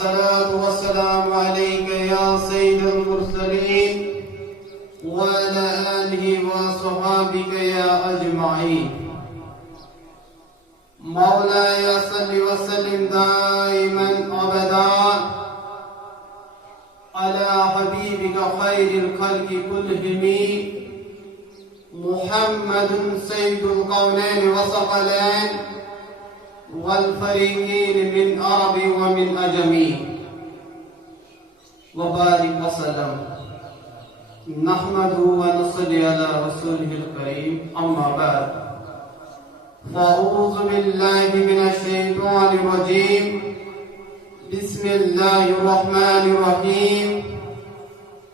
الصلاة والسلام عليك يا سيد المرسلين وعلى آله وصحابك يا أجمعين. مولاي صل وسلم دائما أبدا على حبيبك خير الخلق كلهم محمد سيد القولين والثقلين والفريقين من عرب ومن أجمي وبارك وسلم. نحمده ونصلي على رسوله الكريم. أما بعد فأعوذ بالله من الشيطان الرجيم. بسم الله الرحمن الرحيم.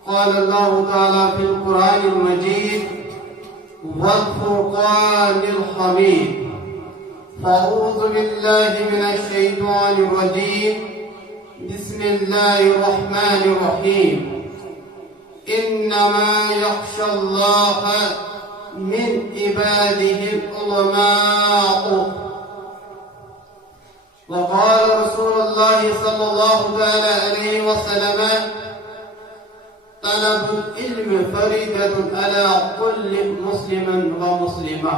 قال الله تعالى في القرآن المجيد والفرقان الحميد. فأعوذ بالله من الشيطان الرجيم. بسم الله الرحمن الرحيم. إنما يخشى الله من عباده العلماء. وقال رسول الله صلى الله عليه وسلم طلب العلم فريضة على كل مسلم ومسلمة.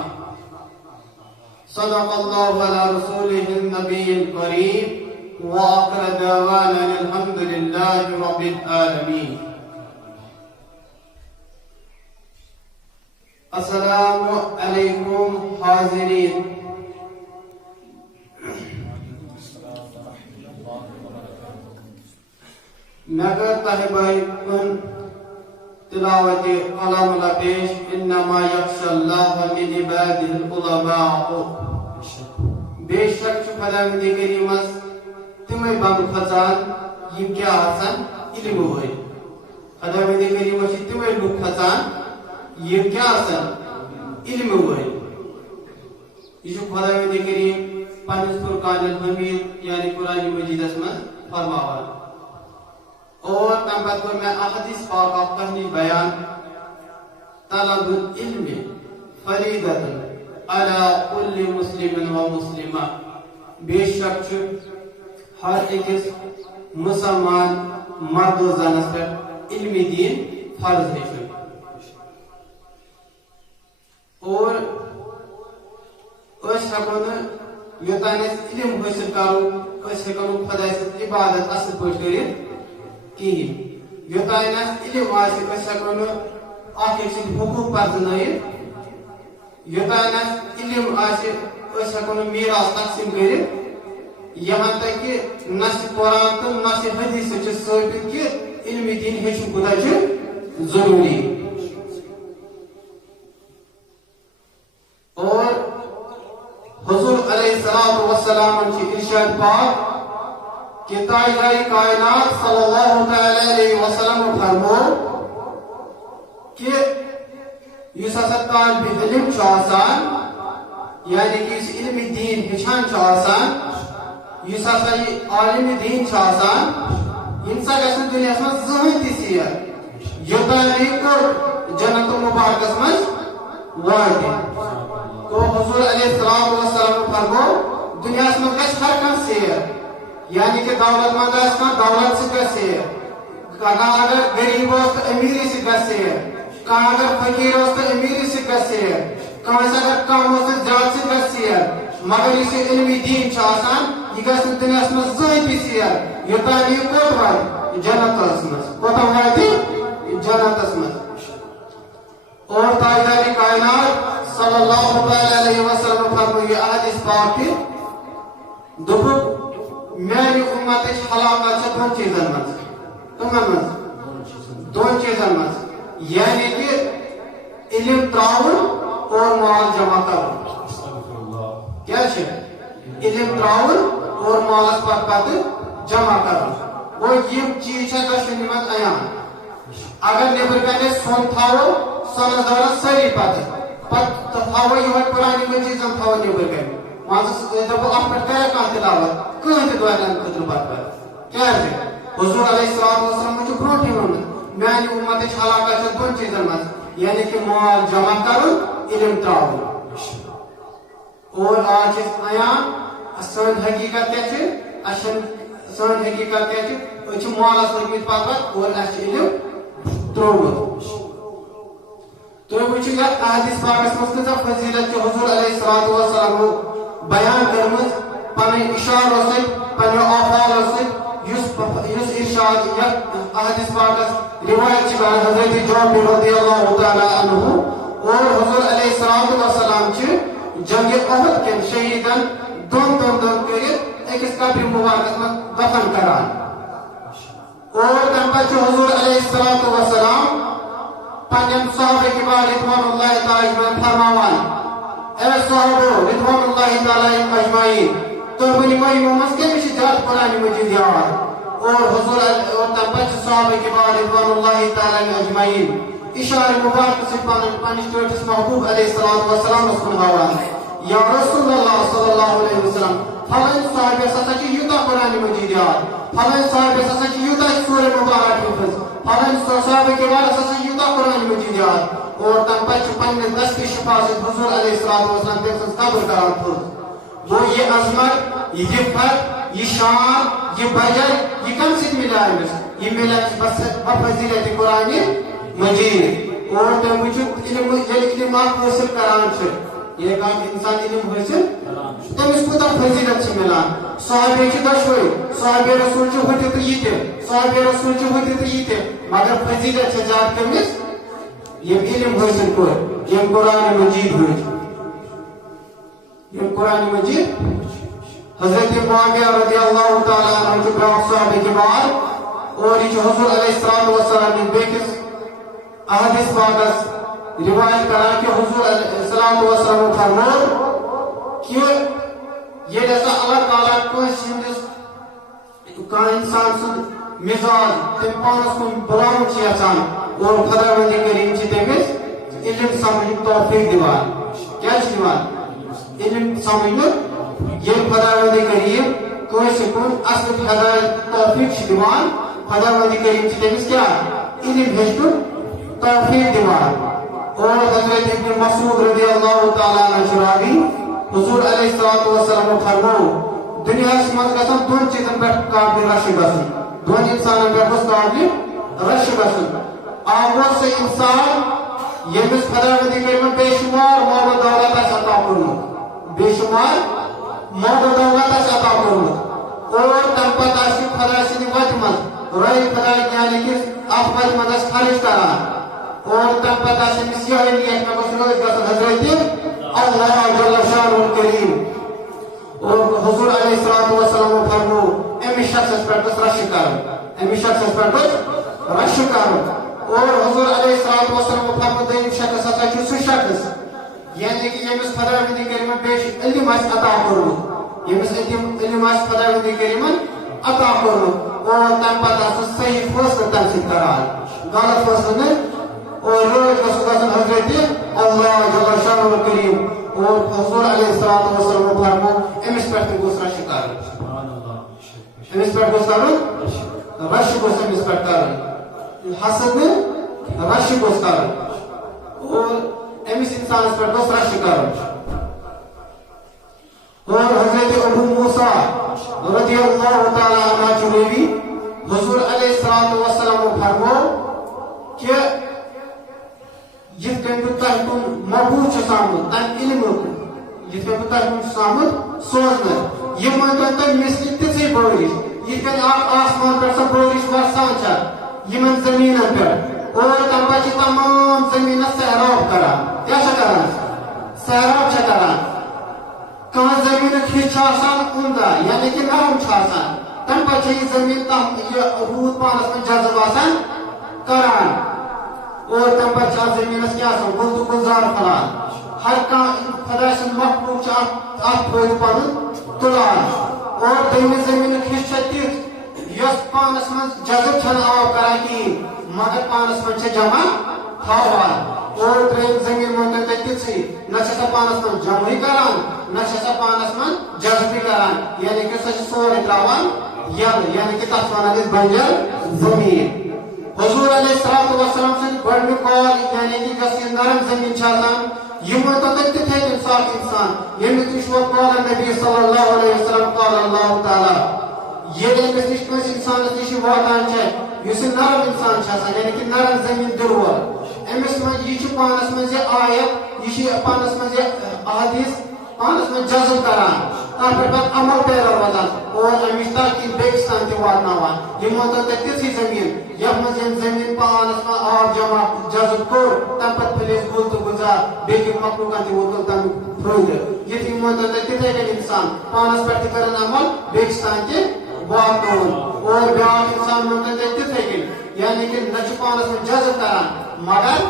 صدق الله على رسوله النبي الكريم. وآخر دعوانا الحمد لله رب العالمين. السلام علیکم حاضرین. نگر طالبائی کن تلاوت کلام اللہ پیش. انما یخشى اللہ من عباده العلماء. بے شک چھ خداوند کریمس تمے بند کھژان یم کیا آسان علم ہوئی. خداوند کریمس چھ تمے لوگ کھژان یہ کیا آسان علم ہوئی. یہ خداوند کریم پنس فرقان الحمید یعنی قرآن مجید میں فرماوان. اور تم پر میں احادیث پاک کا پہلی بیان طلب العلم فریضۃ علی کل مسلم و مسلمہ. بے شک ہر ایک مسلمان مرد و زنس پر علم دین فرض ہے. اور اس ہکن یوتان علم حاصل کرو اس ہکن خدا سے عبادت اصل پٲٹھۍ کٔرِتھ کہین. یوتان علم آسہِ اس ہکن اکھ أکۍ سٕنٛدۍ حقوٗق پرزنٲیِتھ. یوتان علم آسہِ اس ہکن میراث تقسیم کٔرِتھ. یہاں تک کہ نہ قرآن تو نہ حدیث چھِ ثٲبت کہ علم دین ہیٚچھُن کوٗتاہ چھُ ضروٗری. اور حضور علیہ السلام کی ارشاد پاک کہ تاجدار کائنات صلی اللہ علیہ وسلم فرمو کہ اس طالب علم آسان یعنی کہ اس علم دین ہچان آسان اس عالم دین آسان انسا گژھِ دنیا میں زٕہٕنۍ تہِ سیر یوتان جنت المبارکس مز واتہِ. تو حضور علیہ السلام فرمو دنیا میں گژھِ ہر کانٛہہ سیر یعنی کہ دولت مند آسہِ کانٛہہ دولت سۭتۍ گژھِ سیر. کانٛہہ اگر غریب اوس تہٕ امیٖری سۭتۍ گژھِ سیر. کانٛہہ اگر فقیٖر اوس تہٕ امیٖری سۭتۍ گژھِ سیر. کٲنٛسہِ اگر کم اوس تہٕ زیادٕ سۭتۍ گژھِ سیر. مگر یُس یہِ علمی دین چھُ آسان یہِ گژھِ نہٕ دُنیاہس منٛز زٕہٕنۍ تہِ سیر یوٚتانۍ یہِ کوٚت واتہِ جنتس منٛز. کوٚتام واتہِ جنتس منٛز. اور تاجدار کائنات صلی اللہ علیہ وسلم فرموی احادیث پاک کہ دوپُکھ میانہِ اُمتٕچ ہلاکت چھِ دۄن چیٖزن منٛز. کٕمن منٛز؟ دۄن چیٖزن منٛز یعنی کہ علم تراوُن اور مال جمع کرُن. کیا چھِ علم تراوُن اور مالس پتہٕ جمع کرُن. گوٚو یِم چیٖز چھِ دۄشوٕنی منٛز عیان. اگر نیبر کنے سون تھاوو سونس دوران سٲری پتہٕ تھاوو یِہوے قرآن مجیٖد زن تھاوو نیبر کنے مان ژٕ دپو اتھ پٮ۪ٹھ کریا کانٛہہ تلاوت کٕہٕنۍ تہِ دۄہلٮ۪ن خٲطرٕ پتہٕ کیازِ حضور علیہ السلام چھُ برونٛٹھٕے ووٚنمُت میانہِ اُمتٕچ ہلاکت چھِ دۄن چیٖزن منٛز یعنی کہ مال جمع کرُن علم تراوُن. اور آج چھِ أسۍ عیان سٲنۍ حقیٖقت کیاہ چھِ اَسہِ چھنہٕ سن حقیقت کیا مالس لگمت پتہ اور علم تروت تھی وچو یتھ احادیث پاکس مز کۭژاہ فضیلت حضور علیہ الصلوۃ والسلام بیان کرمژ پنٕنۍ اشارو سۭتۍ پننیو افعالو سۭتۍ یُس ارشاد یتھ احادیث پاکس روایت چھ کران حضرت جابر رضی اللہ تعالی عنہ اور حضور علیہ الصلوۃ والسلام چھ جنگ احد کٮ۪ن شہیدن دۄن کٔرِتھ أکِس قبرِ مبارکس منٛز دفن کران اور تمہِ پتہٕ چھُ حضور علیہ الصلوۃ والسلام پنن صحابہ کبار رضوان اللہ تعالی اجمعین فرماوان اے صحابہ رضوان اللہ تعالی اجمعین تو ونیو یمو مز کٔمِس چھِ زیادٕ قرآن مجید یاد اور حضور اور تمہِ پتہٕ چھِ صحابہ کبار رضوان اللہ تعالی اجمعین اشارہ مبارک سۭتۍ پننِس ٹٲٹھِس محبوب علیہ الصلوۃ والسلام کُن ہاوان یا رسول اللہ صلی اللہ علیہ وسلم فلٲنۍ صحابیس ہسا چھِ یوٗتاہ قرآن مجید یاد فلٲنۍ صحابیس ہسا چھِ یوٗتاہ سورہ مبارک حفظ فلٲنۍ صحابہ کبارس ہسا چھِ یوٗتاہ قرآن مجید یاد اور تمہِ پتہٕ چھِ پننِس دستی شفا سۭتۍ حضور علیہ الصلوۃ والسلام تٔمۍ سٕنٛز قبر کران تھوٚد گوٚو یہِ عظمت یہِ رِفت یہِ شان یہِ بجر یہِ کم سۭتۍ مِلیو أمِس یہِ مِلیو أمِس بفضیلت قرآن مجید اور تُہۍ وٕچھِو علم ییٚلہِ علم اکھ حٲصِل کران چھِ ییٚلہِ کانٛہہ اِنسان علم حٲصِل تٔمِس کوٗتاہ فضیلت چھِ مِلان صحابہ چھِ دۄشوے صحابہ رسول چھِ ہُہ تہِ تہٕ یہِ تہِ صحابہ رسول چھِ ہُہ تہِ تہٕ یہِ تہِ مگر فضیلت چھِ زیادٕ کٔمِس یِم علم حٲصِل کوٚر یِم قرآن مجید ہٕنٛدۍ یِم قرآن مجید حضرت معاویہ رضی اللہ تعالیٰ عنہ چھُ بیٛاکھ صحابہ کِبار اور یہِ چھُ حضور علیہ الصلوۃ والسلام بیٚکِس احادیث پاکس روایت کران کہ حضور علیہ الصلوۃ والسلام فرمو کہ ییٚلہِ ہسا اللہ تعالیٰ کٲنٛسہِ ہٕنٛدِس کانٛہہ اِنسان سُنٛد مِزاج تٔمۍ پانس کُن بُلاوُن چھِ یژھان اور خۄداوندِ کریٖم چھِ تٔمِس علم سمجھنُک توفیق دِوان کیٛاہ چھِ دِوان علم سمجھنُک ییٚلہِ خۄداوندِ کریٖم کٲنٛسہِ کُن اصلُک ہدایت توفیق چھِ دِوان خۄداوندِ کریٖم چھِ تٔمِس کیٛاہ علم ہیٚچھنُک توفیق دِوان اور حضرت ابن مسعود رضی اللہ تعالیٰ عنہ چھُ راوی حضور علیہ الصلوۃ والسلام فرمو دنیاہس منٛز گژھن دۄن چیٖزن پٮ۪ٹھ قابلہِ رشہِ گژھُن دۄن اِنسانن پٮ۪ٹھ گوٚژھ قابلہِ رشہِ گژھُن اکھ گوٚو سُہ اِنسان ییٚمِس خۄداوندِ کریٖمن بے شُمار مال و دولت آسہِ عطا کوٚرمُت بے شُمار مال و دولت آسہِ عطا کوٚرمُت اور تمہِ پتہٕ آسہِ خۄداے سٕنٛدِ وتہِ منٛز رٲے خۄداے یعنی کہِ اتھ وتہِ منٛز آسہِ خرٕچ کران اور تمہِ پتہٕ آسہِ أمِس یِہوٚے نیت مےٚ گوٚژھ رٲضۍ گژھُن حضرت اللہ جل شانہ کریم اور حضور علیہ الصلوۃ والسلام فرمو أمِس شخصس پٮ۪ٹھ گٔژھ رشہِ کرٕنۍ أمِس شخصس پٮ۪ٹھ گٔژھ رشہِ کرُن اور حضور علیہ الصلوۃ والسلام فرمو دوٚیِم شخص ہسا چھُ سُہ شخص یعنی کہ ییٚمِس خۄداوندِ کریٖمن علم آسہِ عطا کوٚرمُت ییٚمِس علم آسہِ خۄداوندِ کریٖمن عطا کوٚرمُت اور تمہِ پتہٕ آسہِ صحیح فٲصلہٕ تمہِ سۭتۍ کران غلط فٲصلہٕ نہٕ اور رٲضۍ گژھُن گژھُن حضرت اللہ جل شانہ کریم اور حضور علیہ الصلوۃ والسلام فرمو أمِس پٮ۪ٹھ تہِ گوٚژھ رشہِ کرُن أمِس پٮ۪ٹھ گوٚژھ کرُن رشہِ گوٚژھ أمِس پٮ۪ٹھ کرُن حسد نہٕ رشہِ گوٚژھ کرُن اور أمِس اِنسانس پٮ۪ٹھ گوٚژھ رشہِ کرُن اور حضرت ابو موسیٰ رضی اللہ تعالیٰ عنہ چھُ راوی حضور علیہ الصلوۃ والسلام فرمو کہ یِتھ کٔنۍ بہٕ تۄہہِ کُن مبعوٗث چھُس آمُت تمہِ علمُک یِتھ کٔنۍ بہٕ تۄہہِ کُن چھُس آمُت سوزنہٕ یہِ مٲنۍتو تُہۍ مِثلہِ تِژھٕے بٲرِش یِتھ کٔنۍ اکھ آسمان پٮ۪ٹھ سۄ بٲرِش وسان چھےٚ یِمن زٔمیٖنن پٮ۪ٹھ اور تمہِ پتہٕ چھِ تمام زٔمیٖنس سیراب کران کیٛاہ چھےٚ کران سیراب چھےٚ کران کانٛہہ زٔمیٖنُک حصہٕ چھُ آسان عمدہ یعنی کہ نرم چھُ آسان تمہِ پتہٕ چھےٚ یہِ زٔمیٖن یہِ روٗد پانس منٛز جذب آسان کران اور تمہِ پتہٕ چھِ اتھ زٔمیٖنس کیٛاہ آسان گُل تہٕ گُلزار پھلان ہر کانٛہہ خۄداے سُنٛد مخلوق چھُ اتھ فٲیدٕ پنُن تُلان اور دوٚیمہِ زٔمیٖنُک حصہٕ چھےٚ تِژھ یۄس پانس منٛز جذب چھنہٕ آب کران کِہیٖنۍ مگر پانس منٛز چھےٚ جمع تھاوان اور ترٛیٚیِم زٔمیٖن مٲنۍتو تُہۍ تِژھٕے نہ چھےٚ سۄ پانس منٛز جمعٕے کران نہ چھےٚ سۄ پانس منٛز جذبٕے کران یعنی کہ سۄ چھِ سورُے تراوان یلہٕ یعنی کہ تتھ ونان أسۍ بنجر زٔمیٖن حضور علیہ الصلوۃ والسلام سٕنٛدۍ گۄڈنیُک کال یعنی کہ یۄس یہِ نرم زٔمیٖن چھِ آسان یہِ مٲنۍتو تُہۍ تِتھٕے کٔنۍ سُہ اکھ اِنسان ییٚمیُک تُہۍ چھُو قال نبی صلی اللہ علیہ وسلم قال اللہ تعالیٰ ییٚلہِ أمِس نِش کٲنٛسہِ اِنسانَس نِش یہِ واتان چھےٚ یُس یہِ نرم اِنسان چھُ آسان یعنی کہِ نرم زٔمیٖن دِل وول أمِس منٛز یہِ چھُ پانَس منٛز یہِ آیت یہِ چھُ پانَس منٛز یہِ احادیث پانَس منٛز جذب کران تَتھ پٮ۪ٹھ پَتہٕ عمل پیرا روزان اور اَمِچ ترقی بیٚکِس تام تہِ واتناوان یہِ مٲنتو تۄہہِ تِژھٕے زٔمیٖن یَتھ منٛز ییٚمہِ زٔمیٖن پانَس منٛز آب جمع جذب کوٚر تَمہِ پَتہٕ پھٔلِس گُل تہٕ گُزار بیٚکہِ مخلوٗقن تہِ ووت تَمیُک فٲیدٕ یِتھُے مٲنتو تۄہہِ تِتھَے کٔنۍ اِنسان پانَس پٮ۪ٹھ تہِ کَران عمل بیٚکِس تام تہِ واتناوُن اور بیٛاکھ اِنسان مٲنتو تۄہہِ تِتھَے کٔنۍ یعنی کہِ نہ چھُ پانَس منٛز جذب کران مگر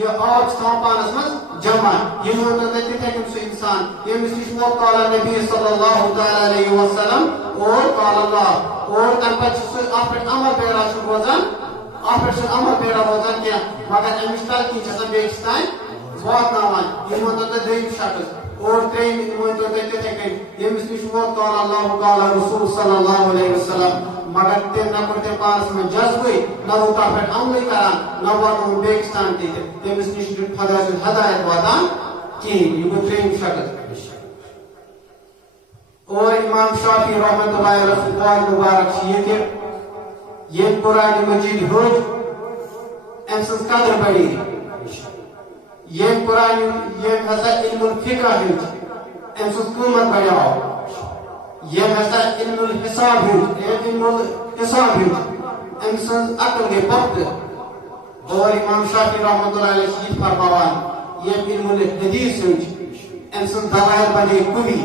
یہ آب چھُ تھاوان پانَس منٛز جمع یہِ مٲنتو تۄہہِ تِتھَے کٔنۍ سُہ اِنسان ییٚمِس نِش ووت قال نبی صلی اللہ تعالیٰ علیہ وسلم اور قال اللہ اور تَمہِ پَتہٕ چھُ سُہ اَتھ پٮ۪ٹھ عمل پیرا چھُ روزان اَتھ پٮ۪ٹھ چھُنہٕ عمل پیرا روزان کینٛہہ مگر اَمِچ ترقی چھِ آسان بیٚکِس تام واتناوان یہِ مٲنتو تۄہہِ دوٚیِم شخص اور ترٛیٚیِم مٲنتو تۄہہِ تِتھَے کٔنۍ ییٚمِس نِش ووت قال اللہ قال رسول صلی اللہ علیہ وسلم مگر تٔمۍ نہ کوٚر تٔمۍ پانَس منٛز جذبٕے نہ روٗد تَتھ پٮ۪ٹھ عملٕے کران نہ واتنووُن بیٚکِس تام تہِ تٔمِس نِش چھُنہٕ خۄدا سُنٛد ہدایت واتان کِہیٖنۍ یہِ گوٚو ترٛیٚیِم شخص اور امام شافی رحمتہ اللہ علیہ قول مبارک چھِ یہِ کہِ ییٚمۍ قرآنِ مجیٖد ہیوٚچھ أمۍ سٕنٛز قدر بڑے ییٚمۍ ہسا علم الفقہ ہیوٚچھ أمۍ سٕنٛز قۭمت بڑیو ییٚمۍ ہسا علم الحساب ہیوٚچھ أمۍ سٕنٛز عقل گٔے پۄختہٕ اور امام شافی رحمتہ اللہ علیہ چھِ یہِ فرماوان ییٚمۍ علم الحدیث ہیوٚچھ أمۍ سٕنٛز دلائل بنے قوی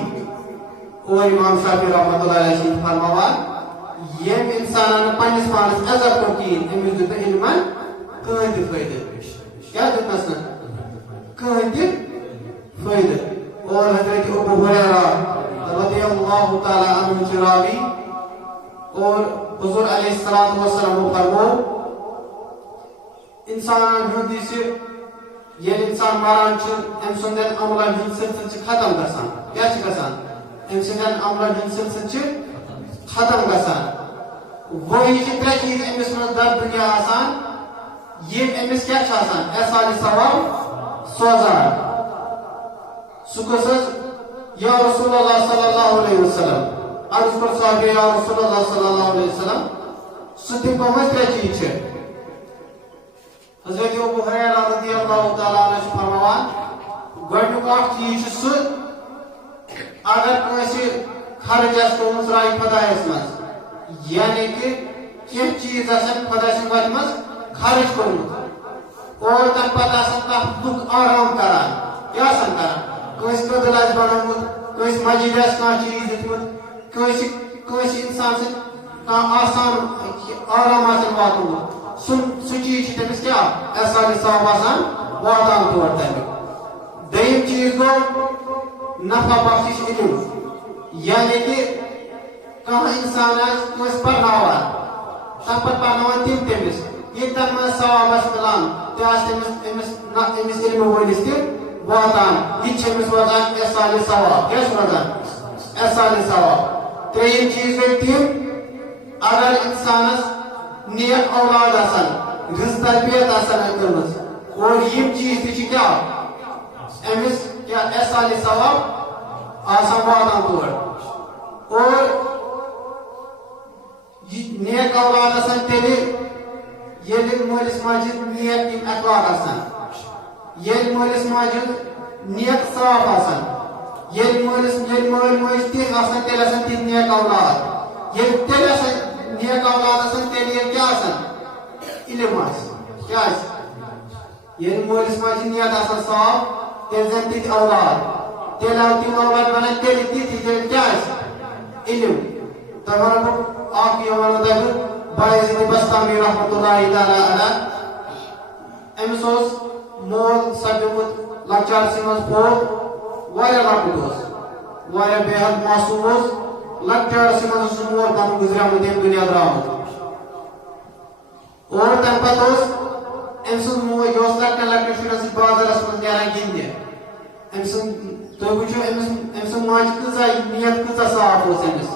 اور امام شافی رحمتہ اللہ علیہ چھِ یہِ فرماوان ییٚمۍ اِنسانن نہٕ پننِس پانس عزت کوٚر کِہیٖنۍ أمِس دیُت نہٕ علمن کٕہٕنۍ تہِ فٲیدٕ کیٛاہ دیُتنس نہٕ کٕہٕنۍ تہِ فٲیدٕ اور حضرت ابو ہریرہ رضی اللہ تعالیٰ عنہ چھِ راوی اور حضور علیہ الصلوۃ والسلام فرموو اِنسانن ہُنٛد یُس یہِ ییٚلہِ اِنسان مران چھُ أمۍ سُنٛدٮ۪ن عملن ہُنٛد سلسلہٕ چھُ ختم گژھان کیٛاہ چھُ گژھان أمۍ سٕنٛدٮ۪ن عملن ہُنٛد سلسلہٕ چھُ ختم گژھان وۄنۍ چھِ ترٛےٚ چیٖز أمِس منٛز در دُنیا آسان یِم أمِس کیٛاہ چھِ آسان احسانِ ثواب سوزان سُہ کُس حظ یا رسول اللہ صلی اللہ علیہ وسلم عرض کوٚر صحابی یا رسول اللہ صلی اللہ علیہ وسلم سُہ تِم کٕم حظ ترٛےٚ چیٖز چھِ حضرت ابو ہریرہ رضی اللہ تعالیٰ عنہ چھِ فرماوان گۄڈنیُک اکھ چیٖز چھُ سُہ اگر کٲنٛسہِ خرٕچ آسہِ تھومُت راے خۄدایس منٛز یعنی کہِ کینٛہہ چیٖز آسن خۄداے سٕنٛدِ وتہِ منٛز خرٕچ کوٚرمُت اور تَمہِ پتہٕ آسان تتھ لُکھ آرام کران کیٛاہ آسان کران کٲنٛسہِ کٔدٕل آسہِ بنومُت کٲنٛسہِ مسجد آسہِ کانٛہہ چیٖز دیُتمُت کٲنٛسہِ اِنسان سٕنٛدِ کانٛہہ آسان آرام آسان واتنومُت سُہ چیٖز چھُ تٔمِس کیٛاہ احسانِ ثواب آسان واتان تور تمیُک دوٚیِم چیٖز گوٚو نفع بخشش علم یعنی کہِ کانٛہہ اِنسان آسہِ کٲنٛسہِ پرناوان تَمہِ پتہٕ پرناوان تِم تٔمِس ییٚلہِ تَتھ منٛز ثواب آسہِ مِلان تہِ آسہِ أمِس علمہٕ وٲلِس تہِ واتان یہِ تہِ چھِ أمِس روزان احسانِ ثواب کیٛاہ چھُ روزان احسانِ ثواب ترٛیٚیِم چیٖز گٔے تِم اگر اِنسانس نیک اولاد آسان رٕژ تربیت آسان کٔرمٕژ اور یِم چیٖز تہِ چھِ کیٛاہ أمِس کیٛاہ احسانِ ثواب آسان واتان تور اور نیک اولاد آسان تیٚلہِ ییٚلہِ مٲلِس ماجہِ نیک یِم اخلاق آسان ییٚلہِ مٲلِس ماجہِ نیک صاف آسان ییٚلہِ مٲلۍ ماجہِ تِژھ آسان تیٚلہِ آسان تِم نیک اولاد تیٚلہِ آسان نیک اولاد آسان تیٚلہِ ییٚلہِ کیٛاہ آسان علم آسہِ کیٛاہ آسہِ ییٚلہِ مٲلِس ماجہِ نیت آسان صاف تیٚلہِ زن تِتھۍ اولاد تیٚلہِ آو تِم اولاد بنان تیٚلہِ تِتھی تیٚلہِ کیٛاہ آسہِ علم تۄہہِ ونو بہٕ اکھ یہِ ونو تۄہہِ بہٕ بایزید بستامی رحمتہ اللہ تعالیٰ علیہ أمِس اوس مول سپدیومُت لۄکچارسٕے منٛز فوت واریاہ لۄکُٹ اوس واریاہ بے حد معصوٗم اوس لۄکچارسٕے منٛز اوس سُہ مول پنُن گُزریومُت ییٚمہِ دُنیا درٛامُت اور تَمہِ پتہٕ اوس أمۍ سٕنٛز موج یہِ اوس لۄکٹٮ۪ن لۄکٹٮ۪ن شُرٮ۪ن سۭتۍ بازرس منٛز نیران گِنٛدنہِ تُہۍ وٕچھِو أمِس سٕنٛز ماجہِ کۭژاہ نیت کۭژاہ صاف ٲس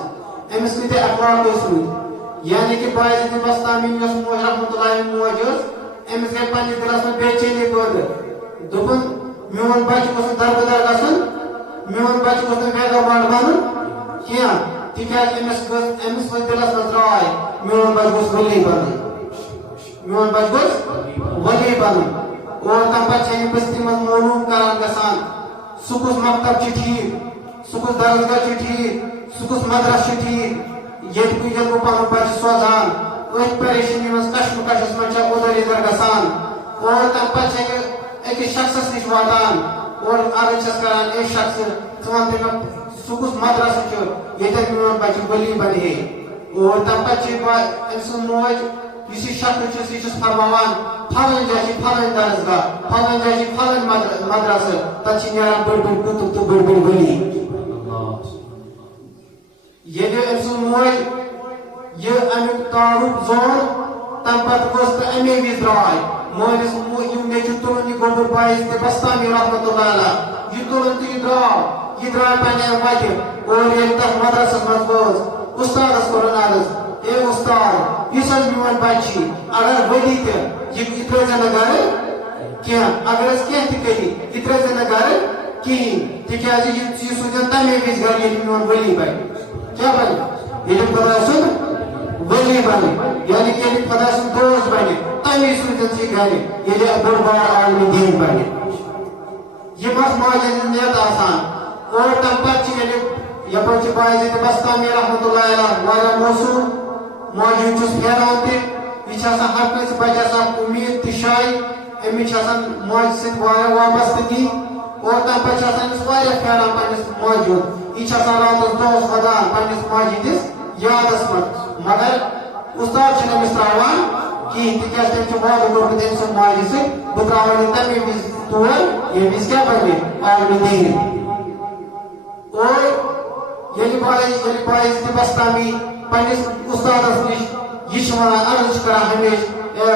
أمِس کۭتیاہ اخلاق ٲسۍ روٗدۍ یعنی کہِ بایزید بستامی یۄس موج رحمتہ اللہ موج ٲس أمِس گٔے پننِس دِلس منٛز بے چینی پٲدٕ دوٚپُن میون بچہِ گوٚژھ نہٕ دربٕدر گژھُن میون بچہِ گوٚژھ نہٕ بیگا بنڈ بنُن کینٛہہ تکیاز أمس ؤتھ دلس منٛز راے میون بچہ گوٚژھ ؤلی بنُن میون بچہ گوٚژھ ؤلی بنُن اور تمہِ پتہٕ چھِ أمۍ بستی منٛز معلوٗم کران گژھان سُہ کُس مکتب چھُ ٹھیٖک سُہ کُس درسگاہ چھُ ٹھیٖک سُہ کُس مدرسہٕ چھُ ٹھیٖک ییٚتہِ بہٕ پنُن بچہ سوزان أتھۍ پریشٲنی منٛز کشمکشس منٛز چھےٚ ادھر ادھر گژھان اور تمہِ پتہٕ چھِ أکِس شخصس نِش واتان اور عرض چھس کران اے شخص ژٕ وَن تہٕ مےٚ سُہ کُس مدرسہٕ چھُ ییٚتٮ۪ن میون بچہ ؤلی بنہِ ہے اور تمہِ پتہٕ چھِ أمۍ سٕنٛز موج یُس یہِ شخص چھُ یہِ چھُس فرماوان پھلٲنۍ جایہِ چھِ پھلٲنۍ درسگاہ پھلٲنۍ جایہِ چھِ پھلٲنۍ مدرسہٕ تتہِ چھِ نیران بٔڑۍ بٔڑۍ کُتُب تہٕ بٔڑۍ بٔڑۍ ؤلی ییٚلہِ أمۍ سٕنٛز موج یہِ امیُک تعارُف زون تمہِ پتہٕ گوٚژھ تہٕ امی وِزِ درٛاے مٲلِس یِم نیٚچوٗ تُلُن یہِ گوٚبُر باعث تہِ بستامی رحمتہ اللہ علیہ یہِ تُلُن تہٕ یہِ درٛاو پننہِ وتہِ اور ییٚلہِ تتھ مدرسس منٛز وٲژ اُستادس کوٚرُن عرض اے اُستاد یُس حظ میون بچہ چھ اگر ؤلی تہِ یہِ ترٛٲیزِ نہٕ گرٕ کینٛہہ اگر أسۍ کینٛہہ تہِ کٔری یہِ ترٛٲیزِ نہٕ گرٕ کِہیٖنۍ تِکیازِ یہِ سوٗزِن تمے وِزِ گرٕ ییٚلہِ میون ؤلی بنہِ کیٛاہ بنہِ ییٚلہِ خۄداے سُنٛد ؤلی بنہِ یعنی کہ ییٚلہِ خۄداے سُنٛد دوست بنہِ تمی سوٗزِن سُہ گرِ ییٚلہِ بوٚڑ بار عالمِ دیٖن بنہِ یِم ٲس ماجہِ ہٕنٛز نیت آسان اور تمہِ پتہٕ چھِ ییٚلہِ یپٲرۍ چھِ باعزِ بستامی رحمتہ اللہ علیہ واریاہ موصوٗف ماجہِ ہُنٛد چھُس پھیران تہِ یہِ چھِ آسان ہر کٲنٛسہِ بچس اکھ اُمید تہِ شاے أمِس چھِ آسان ماجہِ سۭتۍ واریاہ وابستگی اور تمہِ پتہٕ چھِ آسان أمِس واریاہ پھیران پننِس ماجہِ ہُنٛد یہِ چھِ آسان راتس دۄہس ودان پننِس ماجہِ ہٕنٛدِس یادس منٛز مگر اُستاد چھُنہٕ أمِس تراوان کِہیٖنۍ تِکیازِ تٔمۍ چھُ وعدٕ کوٚرمُت أمۍ سٕنٛدِ ماجہِ سۭتۍ بہٕ تراوَن یہِ تمے وِزِ تور ییٚمہِ وِزِ کیٛاہ بنہِ عالمِ دیٖن اور ییٚلہِ باعث تہِ بستامی پننِس اُستادس نِش یہِ چھِ ونان عرض چھِ کران ہمیشہِ اے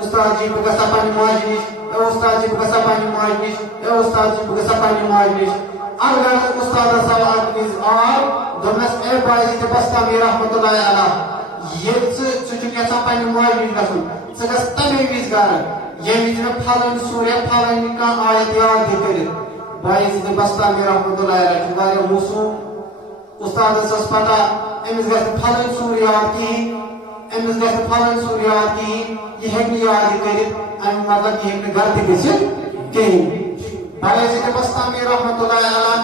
اُستاد جی بہٕ گژھٕ ہا پننہِ ماجہِ نِش اے اُستاد جی بہٕ گژھٕ ہا پننہِ ماجہِ نِش اے اُستاد جی بہٕ گژھٕ ہا پننہِ ماجہِ نِش اگر اُستادس آو اکھ وِزِ آو دوٚپنس اے باعث تہِ بستامی رحمتہ اللہ علیہ ییٚلہِ ژٕ چھُکھ یژھان پننہِ ماجہِ نِش گژھُن ژٕ گژھ تمے وِزِ گرٕ ییٚمہِ وِزِ مےٚ پھلٲنۍ سوٗریا پھلٲنۍ کانٛہہ آیت یاد دی کٔرِتھ باعث تہِ بستامی رحمتہ اللہ علیہ چھُ واریاہ موصوٗف اُستادس ٲس پتہ أمِس گژھِ نہٕ پھلٲنۍ سوٗر یاد کِہیٖنۍ أمِس گژھِ نہٕ پھلٲنۍ سوٗر یاد کِہیٖنۍ یہِ ہیٚکہِ نہٕ یاد یہِ کٔرِتھ امیُک مطلب یہِ ہیٚکہِ نہٕ گرٕ تہِ گٔژھِتھ کِہیٖنۍ باعث تہِ بستامی رحمتہ اللہ علیہ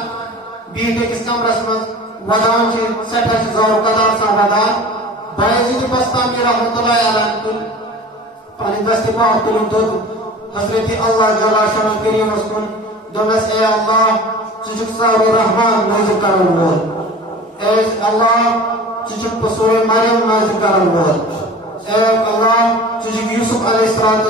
بِہِتھ أکِس کمرس منٛز ودان چھِ سٮ۪ٹھاہ چھِ زارو قدار سان ودان باعث تہِ بستامی رحمتہ اللہ علیہ تُل پنٕنۍ دستہِ پاک تُلُن دوٚپ حضرت اللہ جل شانہ کریٖمس کُن دوٚپنس اے اللہ ژٕ چھُکھ سارے رحمان نٲزِل کرن وول اے اللہ ژٕ چھُکھ سورے مریم نٲزِل کرن وول اے اللہ ژٕ چھُکھ یوسف علیہ السلام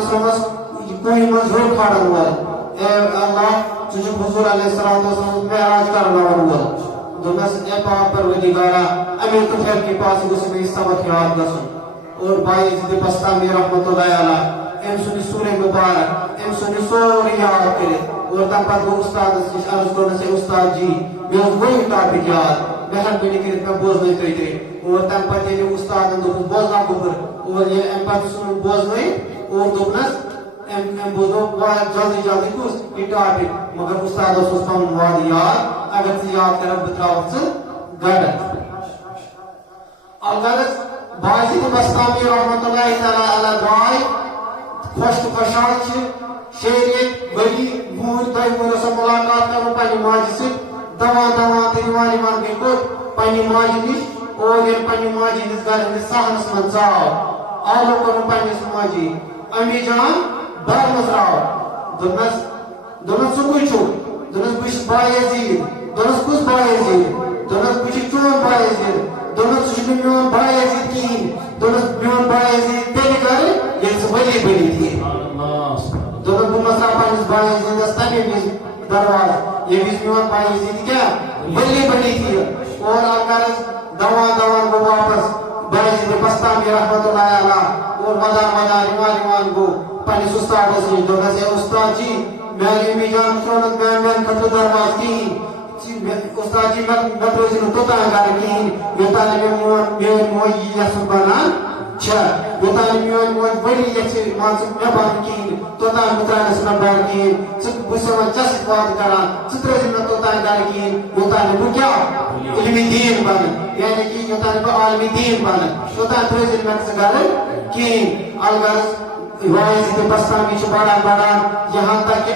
کوٗنہِ منٛز روٚڑ کھالن وول اے اللہ ژٕ چھُکھ حضور علیہ السلام معراج کرناون وول دوٚپنس اے پاک پروردگارا امے طوفیل کے پاس گوٚژھ مےٚ یہِ سبق یاد گژھُن اور باعث تہِ بستامی رحمتہ اللہ علیہ أمۍ سُنٛد یہِ سورہ مُبارک أمۍ سُنٛد یہِ سورُے یاد کٔرِتھ اور تمہِ پتہٕ گوٚو اُستادس نِش عرض کوٚرنس اے اُستاد جی مےٚ اوس وۄنۍ ٹاپِک یاد مہربٲنی کٔرِتھ مےٚ بوزنٲیتو تُہۍ اور تمہِ پتہٕ ییٚلہِ اُستادن دوٚپُس بوزناو گوٚبُر اور ییٚلہِ امہِ پتہٕ ژھُنُن بوزنٲیِتھ اور دوٚپنس أمۍ بوزنو جلدی جلدی کُس یہِ ٹاپِک مگر اُستادس اوس پنُن وعدٕ یاد اگر ژٕ یاد کرکھ بہٕ تراوکھ ژٕ گرٕ الغرض باعث تہِ بستامی رحمتہ اللہ تعالیٰ علیہ درٛاے خۄش تہٕ خۄشحال چھِ شیٚیہِ رٮ۪تۍ ؤری وُہٕرۍ دۄیہِ وُہٕرۍ سۄ مُلاقات کرُن پننہِ ماجہِ سۭتۍ دوان تہٕ یِوان گٔے کوٚت پننہِ ماجہِ نِش اور ییٚلہِ پننہِ ماجہِ ہٕنٛدِس گرٕ ہٕنٛدِس صحنس منٛز ژاو آلو کوٚرُن پننِس ماجہِ امی جان برنس راو دوٚپنس ژٕ کُس چھُکھ دوٚپنس بہٕ چھُس باعزیٖد دوٚپنس کُس باعزیٖد دوٚپنس بہٕ چھُس چون باعزیٖد دوٚپنس ژٕ چھُکھ نہٕ میون باعزیٖد کِہیٖنۍ دوٚپنس میون باعزیٖد تیٚلہِ کرٕ ییٚلہِ ژٕ ؤلی بٔنِتھ یِیہِ دوٚپنس بہٕ مہ تراو پننِس باعزیٖدس تمے وِزِ دروازٕ ییٚمہِ وِزِ میون باعزیٖد کیٛاہ ؤلی بٔنِتھ یِیہِ اور الغرض دوان گوٚو واپس باعث تہِ بستامی رحمتہ اللہ علیہ اور ودان یِوان گوٚو پننِس اُستادس نِش دوٚپنس اے اُستاد جی میانہِ امی جان ترٛوونُکھ میانہِ خٲطرٕ دروازٕ کِہیٖنۍ اُستاد جی مےٚ ترٛٲوزِ نہٕ توٚتام گرٕ کِہیٖنۍ یوٚتانۍ نہٕ میٲنۍ موج یی یژھُن بنان یوتان میون موج بڑی یژھِ مان ژٕ مےٚ بَنُن کِہیٖنۍ توٚتام مٕژراونَس مےٚ بَڑٕ کِہیٖنۍ بہٕ چھُس وۄنۍ ژےٚ سۭتۍ وعدٕ کران ژٕ ترٛٲوزِ مےٚ توٚتام گرٕ کِہیٖنۍ یوٚتانۍ نہٕ بہٕ کیٛاہ علمِ دیٖن بَنہٕ یعنی کہِ یوٚتانۍ بہٕ عالمِ دیٖن بَنہٕ توٚتام ترٛٲوزِ مےٚ ژٕ گرٕ کِہیٖنۍ الغرض وایز تہِ بستامی چھِ بڑان یہاں تک کہ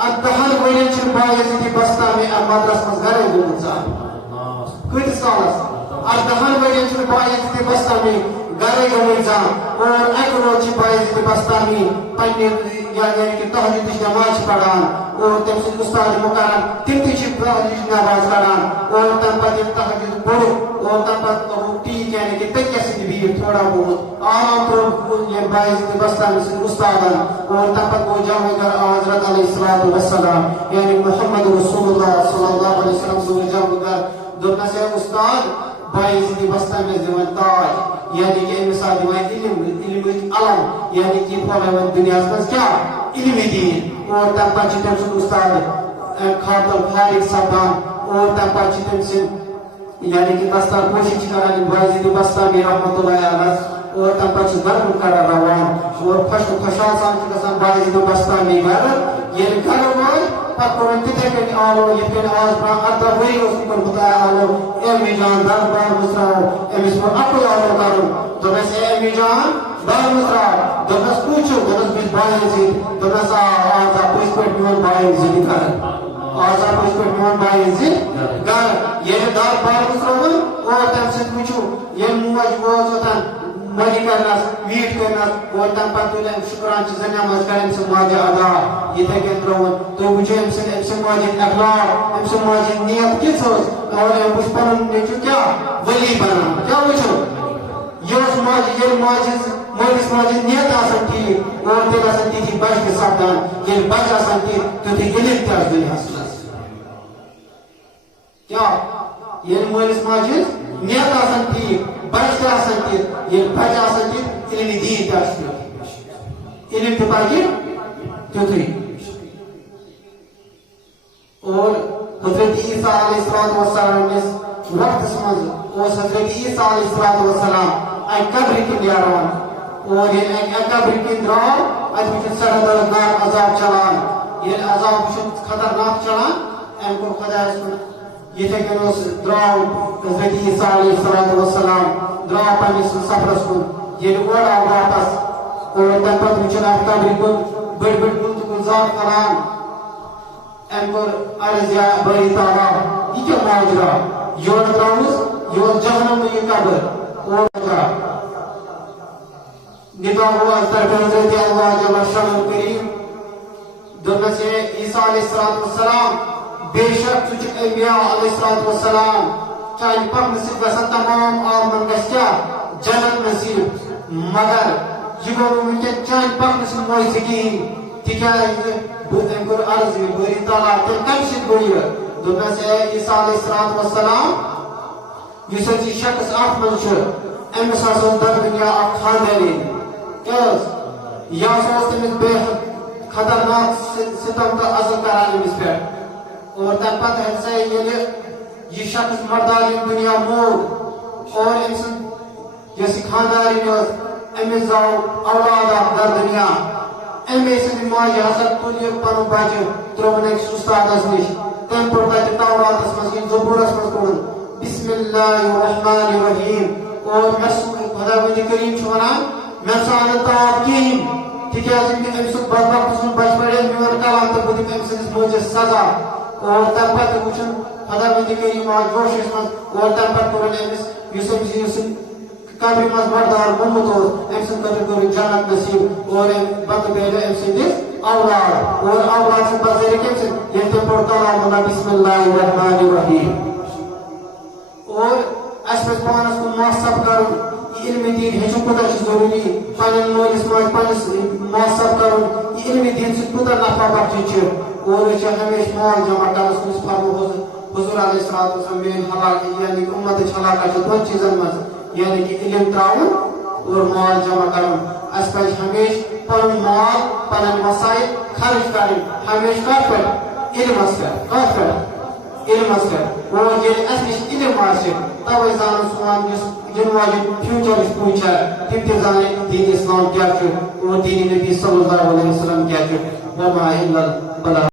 18 ؤرین چھُنہٕ بایزِدِ بستامی اَتھ مدرس منٛز گرے گوٚمُت زانٛہہ کۭتِس کالس 18 ؤرین چھُنہٕ بایزِدِ بستامی گرے گوٚمُت زانٛہہ اور اَکہِ روز چھِ بایزِدِ بستامی پننہِ یعنی کہ تہجدٕچ نماز چھِ پران اور تٔمۍ سٕنٛدۍ اُستاد مُقرر تِم تہِ چھِ تہجدٕچ نماز پران اور تَمہِ پتہٕ ییٚلہِ تہجد پوٚرُکھ اور تَمہِ پتہٕ کوٚرُکھ ٹھیٖک یعنی کہ تٔکیَس سۭتۍ بِہِتھ تھوڑا بہت آرام ترٛووُکھ ییٚمہِ بایزِدِ بستامی سٕنٛدۍ اُستادن اور تَمہِ پتہٕ گوٚو جامع گر حضرت علیہ الصلوۃ والسلام یعنی محمد رسول اللہ صلی اللہ علیہ وسلم گوٚو جامع گر دوٚپنَس ہے اُستاد بایزِدِ بستامیَس دِوان تاج یعنی کہ أمِس آو دِوان علمٕچ علم یعنی کہ یہِ پھۄلٲوٕنۍ دُنیاہس منٛز کیٛاہ علمِ دیٖن اور تَمہِ پتہٕ چھِ تٔمۍ سُنٛد اُستاد خاطر فارغ سپدان اور تَمہِ پتہٕ چھِ تٔمۍ سٕنٛدۍ یعنی کہ دستار پوشی چھِ کران یِم بایزِدِ بستامی رحمتہ اللہ علیہ اور تَمہِ پتہٕ چھِ گرٕ کران روان اور خۄش تہٕ خۄشحال سان چھِ گژھان بایزِدِ بستامی گرٕ ییٚلہِ گرٕ وٲتۍ پتہٕ کوٚرُن تِتھے کٔنۍ آلو یِتھ کٔنۍ آز برٛونٛہہ 18 ؤری اوس کوٚرمُت آلو امی جان دربار مٕژراو أمِس ووٚن اَکُے آلو کرُن دوٚپنَس ہے امی جان بار مٕژراو دوٚپنَس کُس چھُ دوٚپنَس بہٕ چھُس بایزِد دوٚپنَس آز آو پٔزۍ پٲٹھۍ میون بایزِد گرٕ آز آو پٔزۍ پٲٹھۍ میون بایزِد گرٕ ییٚلہِ دربار مٕژراوُن اور تَمہِ سۭتۍ وٕچھو ییٚلہِ موج وٲژ اوٚتن مٔلی کرنَس میٖٹھ کرنَس اور تَمہِ پتہٕ تُلۍ أمۍ شُکران چھِ زَن نٮ۪ماز کران أمۍ سٕنٛز ماجہِ ادا یِتھے کٔنۍ ترٛووُن تُہۍ وٕچھِو أمۍ سٕنٛد ماجہِ ہٕنٛدۍ اخلاق أمۍ سٕنٛد ماجہِ ہٕنٛز نیت کِژھ ٲس اور أمۍ وٕچھ پَنُن نیٚچوٗ کیٛاہ ؤلی بنان کیٛاہ وٕچھو یہِ اوس ماجہِ ییٚلہِ ماجہِ ہٕنٛز مٲلِس ماجہِ ہٕنٛز نیت آسان ٹھیٖک اور تیٚلہِ آسان تِتھی بچہِ تہِ سپدان ییٚلہِ بچہِ آسان تِتھۍ تیُتھُے علم تہِ آسہِ دُنیاہس منٛز کیٛاہ ییٚلہِ مٲلِس ماجہِ ہٕنٛز نیت آسان ٹھیٖک بچہِ تہِ آسان تِتھۍ ییٚلہِ بچہِ آسان تِتھۍ علمِ دیٖن تہِ آسہِ تیُتھ علم تہِ پکہِ تیُتھُے اور حضرت عیسیٰ علیہ الصلوۃ والسلام کِس وقتس منٛز اوس حضرت عیسیٰ علیہ الصلوۃ والسلام اکہِ قبرِ کِنۍ نیران اور ییٚلہِ اکہِ قبرِ کِنۍ درٛاو اَتہِ وٕچھُن سٮ۪ٹھاہ دردناک عذاب چلان ییٚلہِ عذاب وٕچھُن خطرناک چلان أمۍ کوٚر خۄدایَس کُن یِتھے کٔنۍ اوس درٛاو حضرت عیسیٰ علیہ الصلوۃ والسلام درٛاو پننِس سفرس کُن ییٚلہِ اورٕ آو واپس اور تَمہِ پتہٕ وٕچھُن اکھ قبرِ کُن بٔڑۍ بٔڑۍ گُلزار کران أمۍ کوٚر عرض یا بٲری تعالیٰ یہِ کیٛاہ ماجرا یورٕ درٛاوُس یہِ اوس جہنمٕے یہِ قبر اور درٛاو نِدا ہوا طرفِ حضرت اللہ جل شانہ کریم دوٚپنَس ہے عیسیٰ علیہ الصلوۃ والسلام بے شک ژٕ چھُکھ انبیاء علیہ الصلوۃ والسلام چانہِ پکنہٕ سۭتۍ گژھن تمام عالمن گژھِ کیٛاہ جنت نصیٖب مگر یہِ گوٚو نہٕ وٕنکٮ۪ن چانہِ پکنہٕ سۭتۍ مۄیثہٕ کِہیٖنۍ تِکیٛازِ أمۍ کوٚر عرض یہِ بٲری تعالیٰ تیٚلہِ کَمہِ سۭتۍ گوٚو یہِ دوٚپنَس ہے عیسیٰ علیہ الصلوۃ والسلام یُس حظ یہِ شخص اَتھ منٛز چھُ أمِس ہسا اوس دردُنیا اکھ خاندٲنی کیٛاہ حظ یہِ ہسا اوس تٔمِس بے خطرناک ستم تہٕ عزل کران أمِس پٮ۪ٹھ اور تَمہِ پتہٕ ہسا ییٚلہِ یہِ شخص مردار یِم دُنیا موٗد اور أمۍ سٕنٛز یۄس یہِ خاندارِنۍ ٲس أمِس زاو اولاد اکھ دردُنیا أمے سٕنٛدِ ماجہِ ہسا تُل یہِ پنُن بچہِ ترٛووُن أکِس اُستادس نِش تٔمۍ پوٚر تتہِ توراتس منٛز کِنہٕ زبوٗرس منٛز پوٚرُن بسم اللہ الرحمن الرحیم اور مےٚ خۄدا وندِ کریم چھُ ونان مےٚ ژاو نہٕ تاب کِہیٖنۍ تِکیٛازِ أمۍ سُنٛد بدبخت سُنٛد بچہِ پرے میون کلام تہٕ بہٕ دِمہٕ أمۍ سٕنٛدِس مٲجِس سزا اور تَمہِ پتہٕ وٕچھُن خۄدا وندِ کریم آو جوشس منٛز اور تَمہِ پتہٕ کوٚرُن أمِس یُس قبرِ منٛز مردار گوٚمُت اوس أمۍ سٕنٛدِ خٲطرٕ کوٚرُن جنت نصیٖب اور پتہٕ گٔے أمۍ سٕنٛدِس اولاد اور اولاد سٕنٛدِ پتہٕ ذٔریعہٕ کٔمۍ سٕنٛدِ ییٚلہِ تٔمۍ پوٚر کلام اللہ بسم اللہ الرحمن الرحیم اور اَسہِ پزِ پانس کُن محسب کرُن یہِ علمِ دیٖن ہیٚچھُن کوٗتاہ چھُ ضروٗری پنٕنٮ۪ن مٲلِس ماجہِ پننِس محسب کرُن یہِ علمِ دیٖن سۭتۍ کوٗتاہ نفع بخشی چھِ اور أسۍ چھِ ہمیشہٕ مال جمع کرنس کُن فرمو حضور علیہ الصلوۃ والسلام میٲنۍ ہلاکت یعنی کہ اُمتٕچ ہلاکت چھِ دۄن چیٖزن منٛز یعنی کہ علم تراوُن اور مال جمع کرُن اَسہِ پزِ ہمیشہٕ پنُن مال پنٕنۍ وسایل خرٕچ کرٕنۍ ہمیشہٕ کتھ پٮ۪ٹھ علمس پٮ۪ٹھ کتھ پٮ۪ٹھ علمس پٮ۪ٹھ اور ییٚلہِ اَسہِ نِش علم آسہِ توے زان سون ین واجن فیوچر پوچھا تم تہ زان دین اسلام کیا اور دین نبی صلی اللہ علیہ وسلم کیا وما الا البلاغ